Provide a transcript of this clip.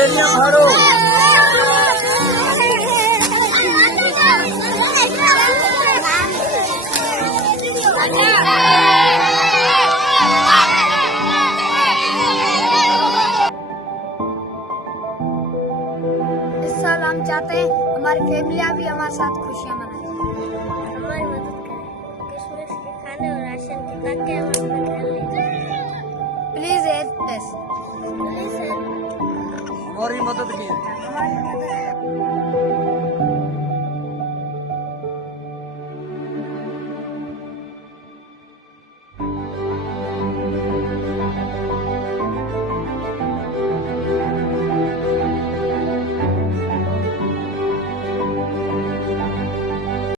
थैलियां फाड़ो। इस साल हम चाहते हैं हमारी फैमिलियां भी हमारे साथ खुशियां मनाएं। हमारी मदद करें, क्रिसमस के खाने और राशन के ताकि हम अपना घर ले जाएं। Please help us. Please help. हमारी मदद कीजिए। हमारी मदद